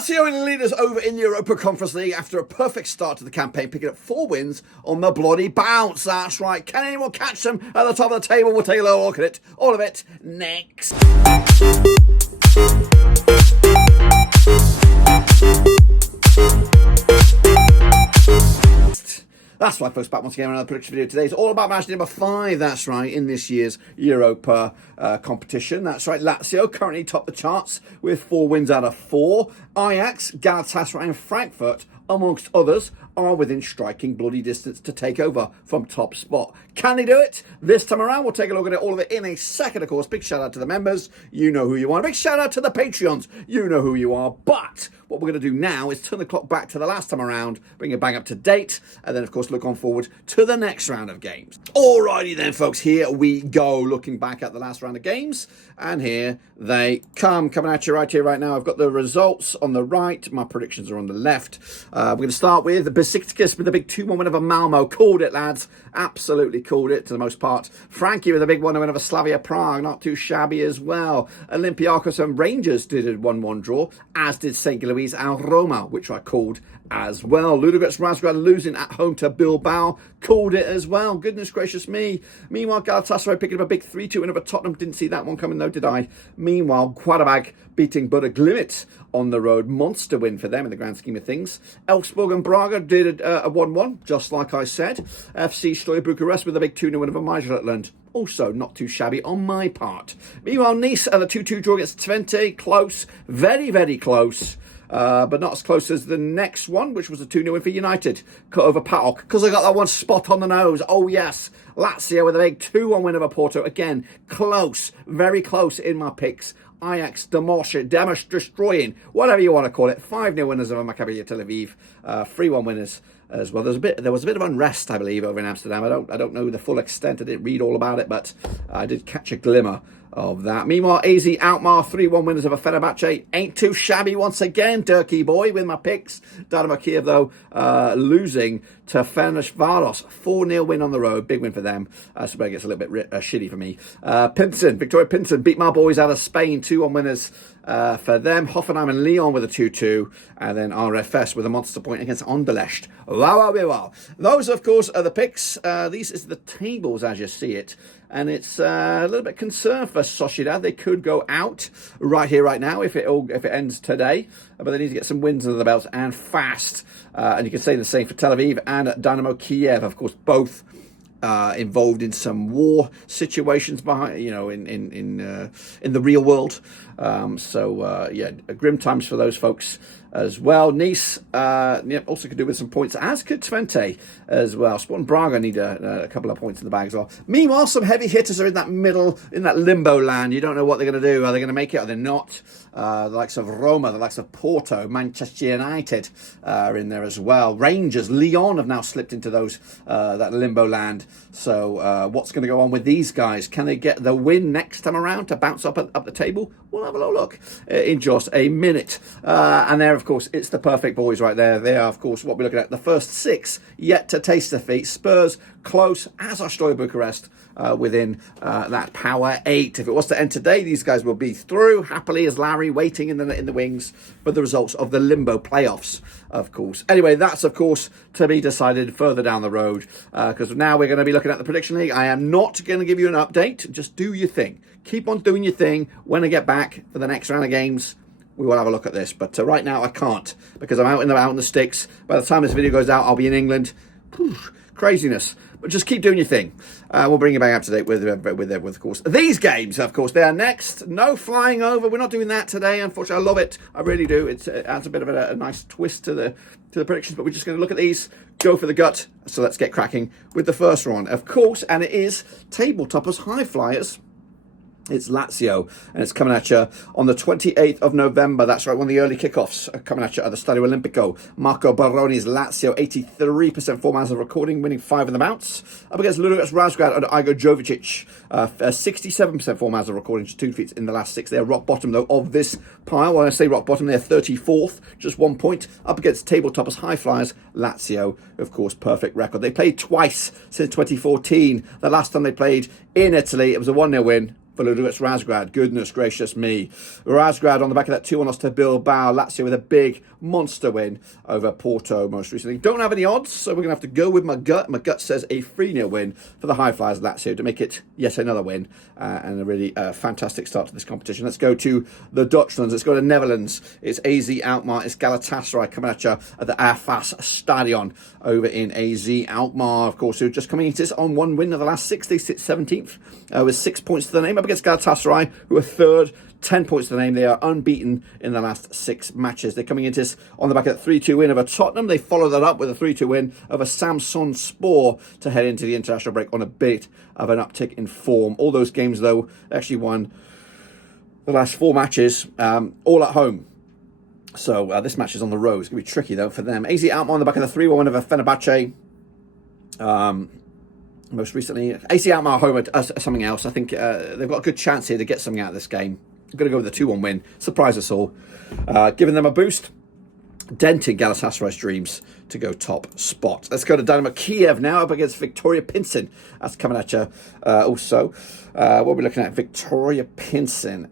Lazio in leaders over in the Europa Conference League after a perfect start to the campaign, picking up 4 wins on the bloody bounce. That's right. Can anyone catch them at the top of the table? We'll take a little look at it. All of it next. That's right, folks, back once again on another prediction video. Today is all about match number 5, that's right, in this year's Europa competition. That's right, Lazio currently top the charts with 4 wins out of 4. Ajax, Galatasaray and Frankfurt, amongst others, are within striking bloody distance to take over from top spot. Can they do it this time around? We'll take a look at it, all of it in a second, of course. Big shout out to the members. You know who you are. Big shout out to the Patreons. You know who you are. But what we're going to do now is turn the clock back to the last time around, bring it bang up to date, and then, of course, look on forward to the next round of games. Alrighty then, folks, here we go, looking back at the last round of games, and here they come. Coming at you right here, right now. I've got the results on the right. My predictions are on the left. We're going to start with the Beşiktaş with a big 2-1 win over Malmö. Called it, lads. Absolutely called it, to the most part. Frankie with a big 1-1 win over Slavia Prague. Not too shabby as well. Olympiacos and Rangers did a 1-1 draw, as did St. Louis and Roma, which I called as well. Ludogorets Razgrad losing at home to Bilbao. Called it as well. Goodness gracious me. Meanwhile, Galatasaray picking up a big 3-2 win over Tottenham. Didn't see that one coming though, did I? Meanwhile, Qarabağ beating Bodø Glimt on the road. Monster win for them in the grand scheme of things. Elfsborg and Braga did a 1-1, just like I said. FC Bucharest with a big 2-0 win over Midtjylland. Also not too shabby on my part. Meanwhile, Nice and the 2-2 draw against Twente. Close. Very, very close. But not as close as the next one, which was a 2-0 win for United. Cut over PAOK, because I got that one spot on the nose. Oh, yes. Lazio with a big 2-1 win over Porto. Again, close. Very close in my picks. Ajax destroying, whatever you want to call it. 5-0 winners over Maccabi Tel Aviv. 3-1 winners as well. There was a bit of unrest, I believe, over in Amsterdam. I don't know the full extent. I didn't read all about it, but I did catch a glimmer of that. Meanwhile, AZ Alkmaar 3-1 winners over Fenerbahçe. Ain't too shabby once again, Turkey boy, with my picks. Dinamo Kiev, though, losing to Ferencvárosi. 4-0 win on the road. Big win for them. So it gets a little bit shitty for me. Viktoria Plzeň beat my boys out of Spain. 2-1 winners for them. Hoffenheim and Lyon with a 2-2. And then RSC with a monster point against Anderlecht. Wow. Those, of course, are the picks. These is the tables as you see it. And it's a little bit concerned for Sociedad. They could go out right here, right now, if it ends today. But they need to get some wins under the belt and fast. And you can say the same for Tel Aviv and Dinamo Kiev, of course, both involved in some war situations behind, in the real world. Yeah, grim times for those folks as well. Nice also could do with some points, as could Twente as well. Sport and Braga need a couple of points in the bag as well. Meanwhile, some heavy hitters are in that middle, in that limbo land. You don't know what they're going to do. Are they going to make it? Are they not? The likes of Roma, the likes of Porto, Manchester United are in there as well. Rangers, Lyon have now slipped into that limbo land. So what's going to go on with these guys? Can they get the win next time around to bounce up the table? We'll have a little look in just a minute. And there, of course, it's the perfect boys right there. They are, of course, what we're looking at. The first 6 yet to taste defeat. Spurs close, as are Bucharest within that power 8. If it was to end today, these guys will be through happily as Larry, waiting in the wings for the results of the limbo playoffs, of course. Anyway, that's, of course, to be decided further down the road, because now we're going to be looking at the prediction league. I am not going to give you an update. Just do your thing. Keep on doing your thing. When I get back for the next round of games, we will have a look at this. But right now, I can't, because I'm out in the sticks. By the time this video goes out, I'll be in England. Craziness. But just keep doing your thing. We'll bring you back up to date with of course, these games. Of course, they are next. No flying over. We're not doing that today. Unfortunately, I love it. I really do. It adds a bit of a nice twist to the predictions. But we're just going to look at these, go for the gut. So let's get cracking with the first one, of course, and it is table toppers, high flyers. It's Lazio, and it's coming at you on the 28th of November. That's right, one of the early kickoffs are coming at you at the Stadio Olimpico. Marco Baroni's Lazio, 83% form as of recording, winning 5 in the bounce. Up against Ludogorets Razgrad and Igor Jovicic, 67% form as of recording, just 2 defeats in the last 6. They're rock bottom, though, of this pile. When I say rock bottom, they're 34th, just 1 point. Up against table toppers, high flyers, Lazio, of course, perfect record. They played twice since 2014. The last time they played in Italy, it was a 1-0 win for Ludogorets Razgrad. Goodness gracious me. Razgrad on the back of that 2-1 loss to Bilbao. Lazio with a big monster win over Porto most recently. Don't have any odds, so we're going to have to go with my gut. My gut says a 3-0 win for the High Flyers Lazio to make it yet another win and a really fantastic start to this competition. Let's go to the Dutchlands. Let's go to Netherlands. It's AZ Alkmaar. It's Galatasaray coming at you at the AFAS Stadion over in AZ Alkmaar, of course, who are just coming into this on one win of the last 6. They sit 17th with 6 points to the name up against Galatasaray, who are third. 10 points to the name. They are unbeaten in the last 6 matches. They're coming into this on the back of that 3-2 win over Tottenham. They follow that up with a 3-2 win over Samsunspor to head into the international break on a bit of an uptick in form. All those games, though, actually won the last 4 matches, all at home. So this match is on the road. It's going to be tricky, though, for them. AZ Alkmaar on the back of the 3-1 win over Fenerbahçe. Most recently, AZ Alkmaar home at something else. I think they've got a good chance here to get something out of this game. I'm going to go with the 2-1 win. Surprise us all. Giving them a boost. Denting Galatasaray's dreams to go top spot. Let's go to Dinamo Kiev now up against Viktoria Plzeň. That's coming at you also. What are we looking at? Viktoria Plzeň.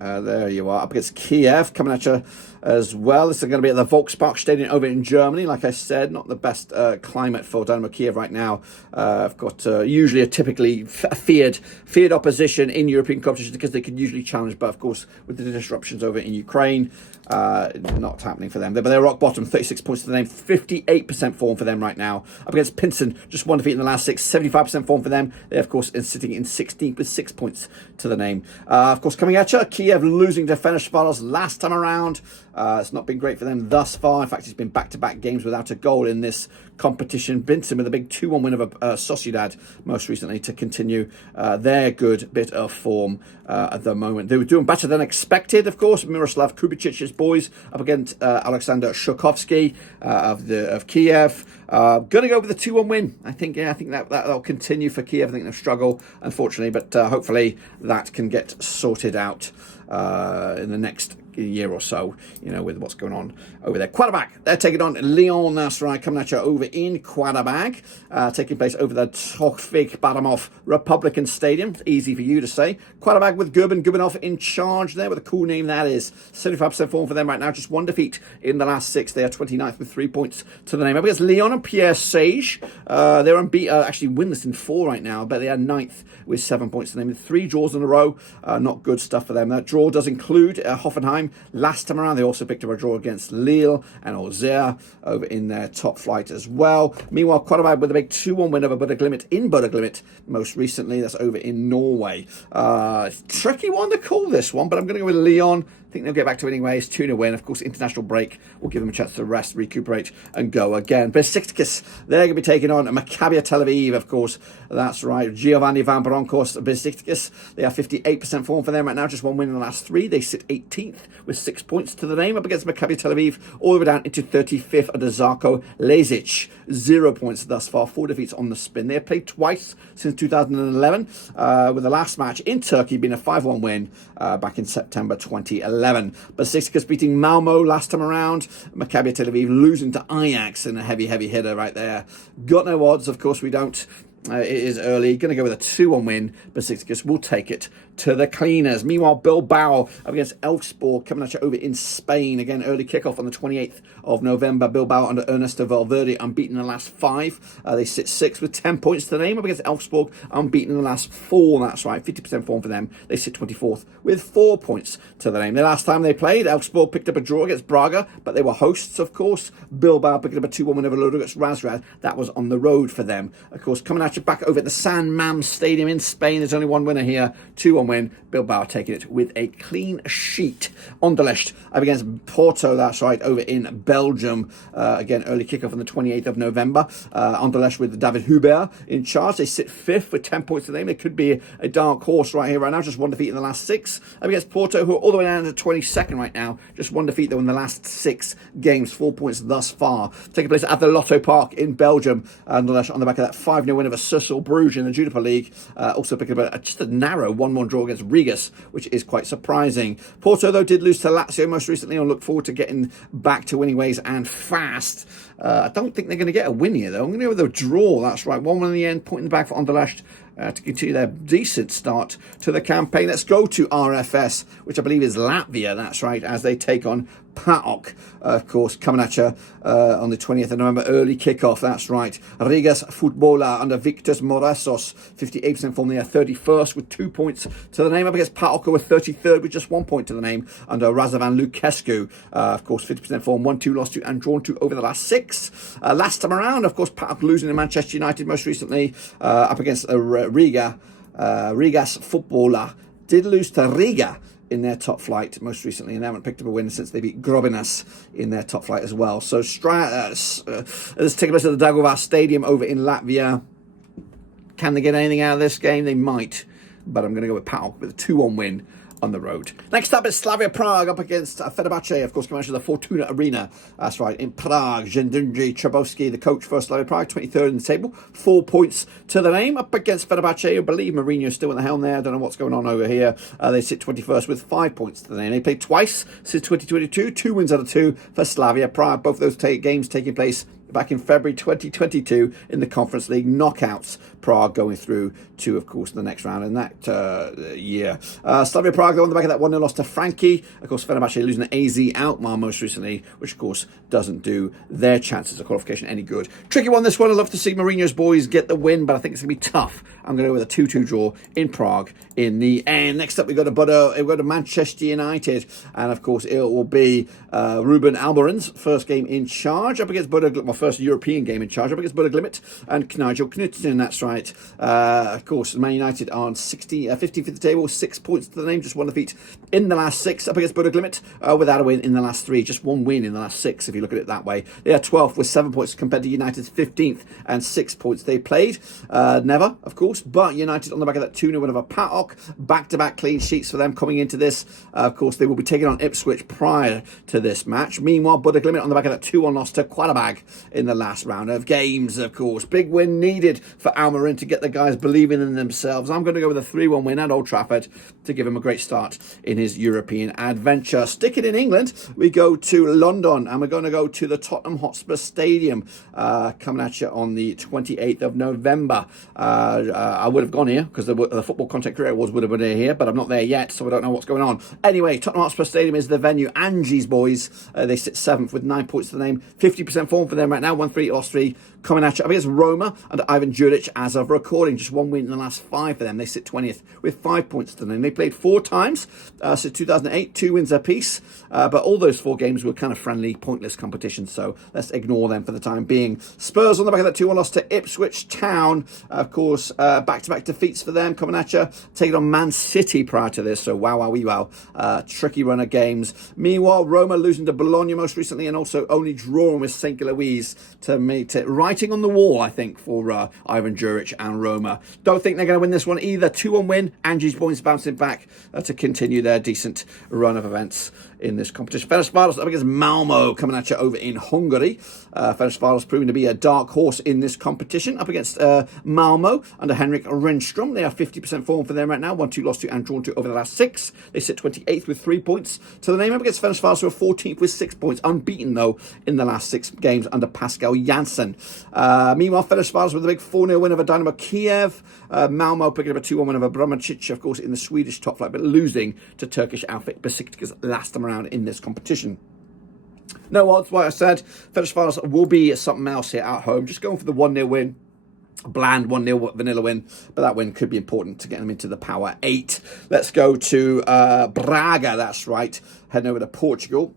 There you are. Up against Kiev coming at you as well. This is going to be at the Volkspark Stadium over in Germany. Like I said, not the best climate for Dinamo Kiev right now. I've got usually a typically feared opposition in European competitions because they can usually challenge. But of course, with the disruptions over in Ukraine, not happening for them. But they're rock bottom, 36 points to the name, 58% form for them right now. Up against Plzeň, just 1 defeat in the last 6, 75% form for them. They, of course, is sitting in 16th with 6 points to the name. Of course, coming at you, Kiev losing to Fenerbahçe last time around. It's not been great for them thus far. In fact, it's been back-to-back games without a goal in this competition. Plzeň with a big 2-1 win over Sociedad most recently to continue their good bit of form at the moment. They were doing better than expected, of course. Miroslav Kubicic's boys up against Alexander Shukovsky of Kiev. Going to go with the 2-1 win. I think that'll continue for Kiev. I think they'll struggle, unfortunately, but hopefully that can get sorted out in the next year or so, with what's going on over there. Qarabağ, they're taking on Lyon. That's right, coming at you over in Qarabağ, taking place over the Tokhfik Baramov Republican Stadium. It's easy for you to say. Qarabağ with Gurbanov in charge there, with a cool name that is. 75% form for them right now, just 1 defeat in the last 6. They are 29th with 3 points to the name. Up against Lyon and Pierre Sage, they're unbeaten, actually winless in 4 right now, but they are 9th with 7 points to the name. 3 draws in a row, not good stuff for them. That draw does include Hoffenheim. Last time around, they also picked up a draw against Lille and Auxerre over in their top flight as well. Meanwhile, Qarabağ with a big 2-1 win over Bodø in Bodø most recently. That's over in Norway. Tricky one to call this one, but I'm going to go with Lyon. I think they'll get back to winning ways. 2-0 win. Of course, international break will give them a chance to rest, recuperate, and go again. Beşiktaş, they're going to be taking on Maccabi Tel Aviv, of course. That's right. Giovanni Van Bronckhorst, Beşiktaş. They are 58% form for them right now. Just 1 win in the last 3. They sit 18th with 6 points to the name up against Maccabi Tel Aviv, all the way down into 35th under Zarko Lezic. 0 points thus far. 4 defeats on the spin. They have played twice since 2011, with the last match in Turkey being a 5-1 win back in September 2011. Beşiktaş beating Malmö last time around. Maccabi Tel Aviv losing to Ajax in a heavy hitter right there. Got no odds, of course we don't. It is early. Going to go with a 2-1 win. Beşiktaş will take it to the cleaners. Meanwhile, Bilbao up against Elfsborg coming at you over in Spain. Again, early kickoff on the 28th of November. Bilbao under Ernesto Valverde, unbeaten in the last 5. They sit 6th with 10 points to the name up against Elfsborg, unbeaten in the last 4. That's right, 50% form for them. They sit 24th with 4 points to the name. The last time they played, Elfsborg picked up a draw against Braga, but they were hosts, of course. Bilbao picked up a 2-1 win over Ludogorets Razgrad. That was on the road for them. Of course, coming at you back over at the San Mamés Stadium in Spain. There's only one winner here. 2-1 win. Bilbao taking it with a clean sheet. Anderlecht up against Porto, that's right, over in Belgium. Again, early kickoff on the 28th of November. Anderlecht with David Hubert in charge. They sit 5th with 10 points to them. They could be a dark horse right here, right now. Just 1 defeat in the last 6. Up against Porto, who are all the way down to 22nd right now. Just 1 defeat, though, in the last 6 games. 4 points thus far. Taking place at the Lotto Park in Belgium. Anderlecht on the back of that 5-0 win over Cercle Bruges in the Europa League. Also picking up just a narrow 1-1 draw against Rigas, which is quite surprising. Porto, though, did lose to Lazio most recently. I'll look forward to getting back to winning ways and fast. I don't think they're going to get a win here, though. I'm going to go with a draw. That's right. 1-1 in the end. Point in the bag for Anderlecht. to continue their decent start to the campaign. Let's go to RFS, which I believe is Latvia, that's right, as they take on PAOK, of course, coming at you on the 20th of November, early kickoff, that's right. Rigas Futbola under Victus Moresos, 58% form, they are 31st with 2 points to the name. Up against PAOK with 33rd with just 1 point to the name under Razavan Lucescu. Of course, 50% form, 1-2 lost to and drawn to over the last 6. Last time around, of course, PAOK losing to Manchester United most recently, up against Rigas Futbola. Did lose to Riga in their top flight most recently, and they haven't picked up a win since they beat Grobinas in their top flight as well. So let's take a look at the Daugava Stadium over in Latvia. Can they get anything out of this game? They might, but I'm going to go with PAOK with a 2-1 win on the road. Next up is Slavia Prague up against Fenerbahçe, of course, coming out to the Fortuna Arena. That's right, in Prague. Jindrij Trabowski, the coach for Slavia Prague, 23rd in the table, 4 points to the name. Up against Fenerbahçe, I believe Mourinho's still at the helm there. I don't know what's going on over here. They sit 21st with 5 points to the name. They played twice since 2022, 2 wins out of 2 for Slavia Prague. Both of those games taking place back in February 2022 in the Conference League knockouts. Prague going through to, of course, the next round in that year. Slavia Prague, on the back of that 1-0 loss to Frankie. Of course, Fenerbahçe losing to AZ Alkmaar most recently, which, of course, doesn't do their chances of qualification any good. Tricky one, this one. I'd love to see Mourinho's boys get the win, but I think it's going to be tough. I'm going to go with a 2-2 draw in Prague in the end. Next up, we go to Bodø. We go to Manchester United. And, of course, it will be Ruben Almiron's first game in charge up against Bodø. My first European game in charge up against Bodø Glimt and Nigel Knudsen. That's right. Of course, Man United are on 50th of the table, 6 points to the name, just 1 defeat in the last 6 up against Bodø Glimt, without a win in the last 3, just 1 win in the last 6 if you look at it that way. They are 12th with 7 points compared to United's 15th and 6 points they played. Never, of course, but United on the back of that 2-0 win over PAOK, back-to-back clean sheets for them coming into this. Of course, they will be taking on Ipswich prior to this match. Meanwhile, Bodø Glimt on the back of that 2-1 loss to Qarabağ in the last round of games, of course. Big win needed for Almiron to get the guys believing in themselves. I'm going to go with a 3-1 win at Old Trafford to give him a great start in his European adventure. Sticking in England, we go to London and we're going to go to the Tottenham Hotspur Stadium coming at you on the 28th of November. I would have gone here because the football content creator would have been here, but I'm not there yet, so I don't know what's going on. Anyway, Tottenham Hotspur Stadium is the venue. Angie's boys, they sit 7th with 9 points to the name. 50% form for them right now, 1-3, lost 3. Coming at you up against Roma under Ivan Juric as of recording. Just 1 win in the last 5 for them. They sit 20th with 5 points to them. They played 4 times since 2008, 2 wins apiece. But all those 4 games were kind of friendly, pointless competitions. So let's ignore them for the time being. Spurs on the back of that 2-1 loss to Ipswich Town. Of course, back-to-back defeats for them coming at you. Taking on Man City prior to this. So wow. Tricky run of games. Meanwhile, Roma losing to Bologna most recently and also only drawing with St. Gilloise to make it writing on the wall, I think, for Ivan Juric and Roma. Don't think they're going to win this one either. 2-1 win. Angie's boys bouncing back to continue their decent run of events in this competition. Ferencvárosi up against Malmö coming at you over in Hungary. Ferencvárosi proving to be a dark horse in this competition up against Malmö under Henrik Renström. They are 50% form for them right now. 1-2 lost to and drawn to over the last 6. They sit 28th with 3 points to the name up against Ferencvárosi, who are 14th with 6 points. Unbeaten though in the last 6 games under Pascal Janssen. Meanwhile, Ferencvárosi with a big 4-0 win over Dinamo Kiev. Malmö picking up a 2-1 win over Brommacic, of course, in the Swedish top flight, but losing to Turkish outfit Beşiktaş last time around in this competition. No odds, like I said, Ferencvárosi will be something else here at home. Just going for the 1-0 win. A bland 1-0 vanilla win, but that win could be important to get them into the Power 8. Let's go to Braga, that's right. Heading over to Portugal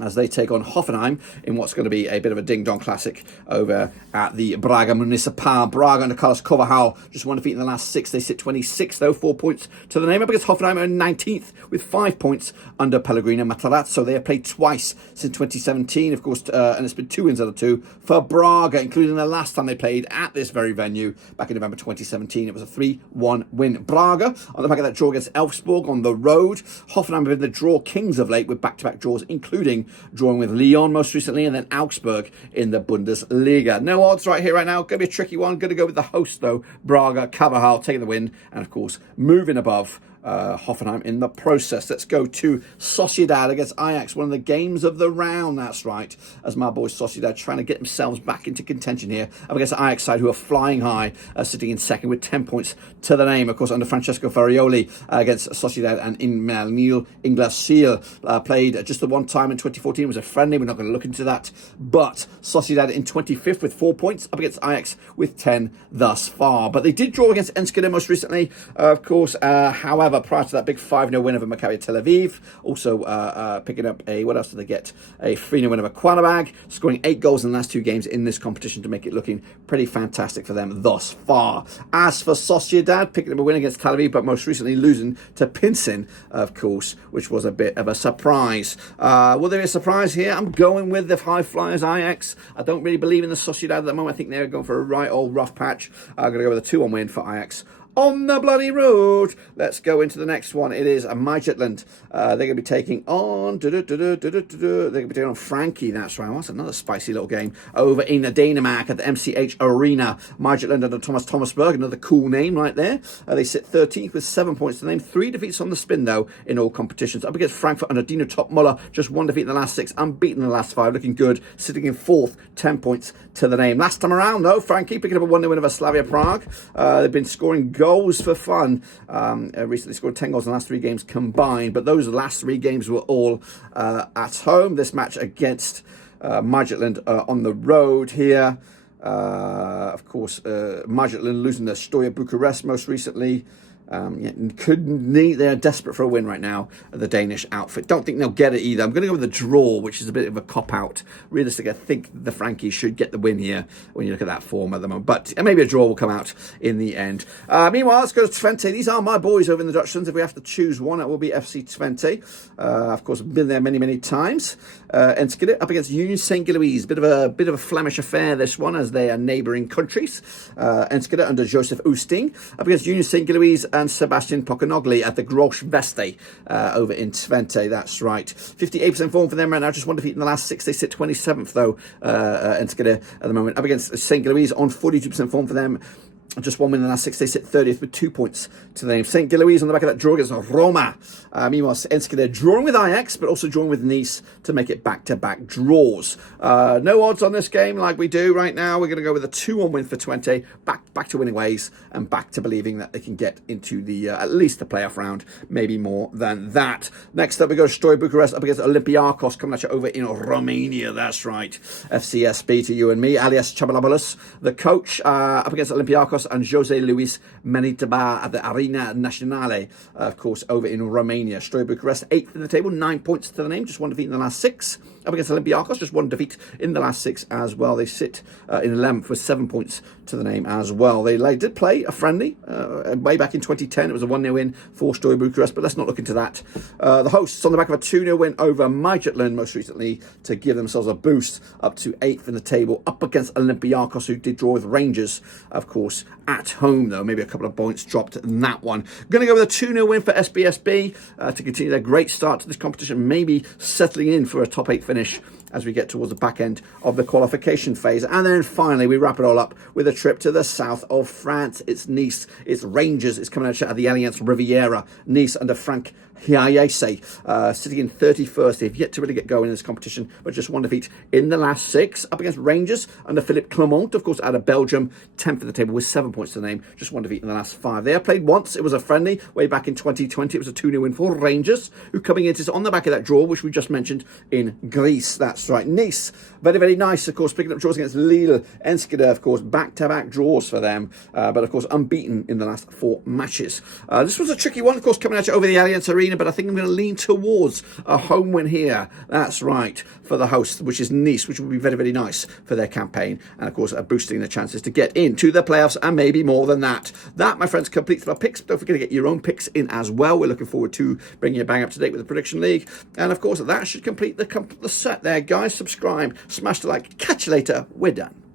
as they take on Hoffenheim in what's going to be a bit of a ding-dong classic over at the Braga Municipal. Braga under Carlos Carvalhal, just 1 defeat in the last 6. They sit 26th, though, 4 points to the name. Up against Hoffenheim are 19th with 5 points under Pellegrino Matarazzo. They have played twice since 2017, of course, and it's been 2 wins out of 2 for Braga, including the last time they played at this very venue back in November 2017. It was a 3-1 win. Braga on the back of that draw against Elfsborg on the road. Hoffenheim have been the draw kings of late with back-to-back draws, including drawing with Lyon most recently and then Augsburg in the Bundesliga. No odds right here, right now. Going to be a tricky one. Going to go with the host, though. Braga, Carvajal taking the win and, of course, moving above Hoffenheim in the process. Let's go to Sociedad against Ajax, one of the games of the round, that's right, as my boys Sociedad trying to get themselves back into contention here up against the Ajax side, who are flying high, sitting in second with 10 points to the name, of course, under Francesco Farioli against Sociedad. And Neil Inglaciel played just the one time in 2014. It was a friendly, we're not going to look into that, but Sociedad in 25th with 4 points up against Ajax with 10 thus far. But they did draw against Enschede most recently, of course. However, prior to that big 5-0 win over Maccabi Tel Aviv, also picking up what else did they get? A 3-0 win over Qarabağ, scoring 8 goals in the last 2 games in this competition to make it looking pretty fantastic for them thus far. As for Sociedad, picking up a win against Tel Aviv, but most recently losing to Plzeň, of course, which was a bit of a surprise. Will there be a surprise here? I'm going with the high flyers Ajax. I don't really believe in the Sociedad at the moment. I think they're going for a right old rough patch. I'm going to go with a 2-1 win for Ajax on the bloody road. Let's go into the next one. It is a Midtjylland. They're going to be taking on they're going to be taking on Frankie. That's right. That's another spicy little game over in Denmark at the MCH Arena. Midtjylland under Thomasberg, another cool name right there. They sit 13th with 7 points to the name. 3 defeats on the spin though in all competitions. Up against Frankfurt under Dino Topmuller, just 1 defeat in the last 6, unbeaten in the last 5, looking good, sitting in 4th, 10 points to the name. Last time around though, Frankie picking up a 1-0 win over Slavia Prague. They've been scoring goals for fun. Recently scored 10 goals in the last 3 games combined, but those last 3 games were all at home. This match against Midtjylland on the road here. Of course, Midtjylland losing to Steaua Bucharest most recently. They're desperate for a win right now, the Danish outfit. Don't think they'll get it either. I'm going to go with a draw, which is a bit of a cop-out. Realistically, I think the Frankies should get the win here when you look at that form at the moment. But maybe a draw will come out in the end. Meanwhile, let's go to Twente. These are my boys over in the Dutchlands. If we have to choose one, it will be FC Twente. Of course, I've been there many, many times. Enschede up against Union St. Gilloise. Bit of a Flemish affair, this one, as they are neighbouring countries. Enschede under Joseph Oosting up against Union St. Gilloise and Sebastian Pocanogli at the Grosch Veste over in Twente. That's right. 58% form for them right now. Just 1 defeat in the last 6. They sit 27th though. Enschede at the moment up against St. Gilloise on 42% form for them. Just 1 win in the last 6. They sit 30th with 2 points to the name. St. Gilloise on the back of that draw against Roma. Meanwhile, Enschede drawing with Ajax, but also drawing with Nice to make it back-to-back draws. No odds on this game like we do right now. We're going to go with a 2-1 win for Twente. Back to winning ways and back to believing that they can get into the at least the playoff round, maybe more than that. Next up, we go to Steaua Bucharest up against Olympiacos, coming at you over in Romania. That's right. FCSB to you and me, alias Chabalaboulos, the coach, up against Olympiacos and Jose Luis Menitaba at the Arena Națională, of course, over in Romania. Steaua Bucharest, 8th in the table, 9 points to the name, just 1 defeat in the last 6. Up against Olympiacos, just 1 defeat in the last 6 as well. They sit in 11th with 7 points to the name as well. They did play a friendly way back in 2010. It was a 1-0 win for Steaua Bucharest, but let's not look into that. The hosts on the back of a 2-0 win over Midtjylland most recently to give themselves a boost up to 8th in the table, up against Olympiacos, who did draw with Rangers, of course, at home though. Maybe a couple of points dropped in that one. Going to go with a 2-0 win for SBSB to continue their great start to this competition, maybe settling in for a top 8 finish as we get towards the back end of the qualification phase. And then finally, we wrap it all up with a trip to the south of France. It's Nice, it's Rangers, it's coming out at the Allianz Riviera. Nice under Frank Hiaese, sitting in 31st. They've yet to really get going in this competition, but just 1 defeat in the last 6. Up against Rangers under Philippe Clement, of course, out of Belgium, 10th in the table with 7 points to the name, just 1 defeat in the last 5. They have played once. It was a friendly way back in 2020. It was a 2-0 win for Rangers, who coming into on the back of that draw, which we just mentioned in Greece. That's right. Nice, very, very nice, of course, picking up draws against Lille. Enschede, of course, back-to-back draws for them, but of course, unbeaten in the last 4 matches. This was a tricky one, of course, coming at you over the Allianz Arena, but I think I'm going to lean towards a home win here. That's right, for the host, which is Nice, which will be very, very nice for their campaign, and of course, boosting their chances to get into the playoffs and maybe more than that. That, my friends, completes our picks. Don't forget to get your own picks in as well. We're looking forward to bringing you bang up to date with the Prediction League, and of course, that should complete the set there, guys. Subscribe, smash the like. Catch you later. We're done.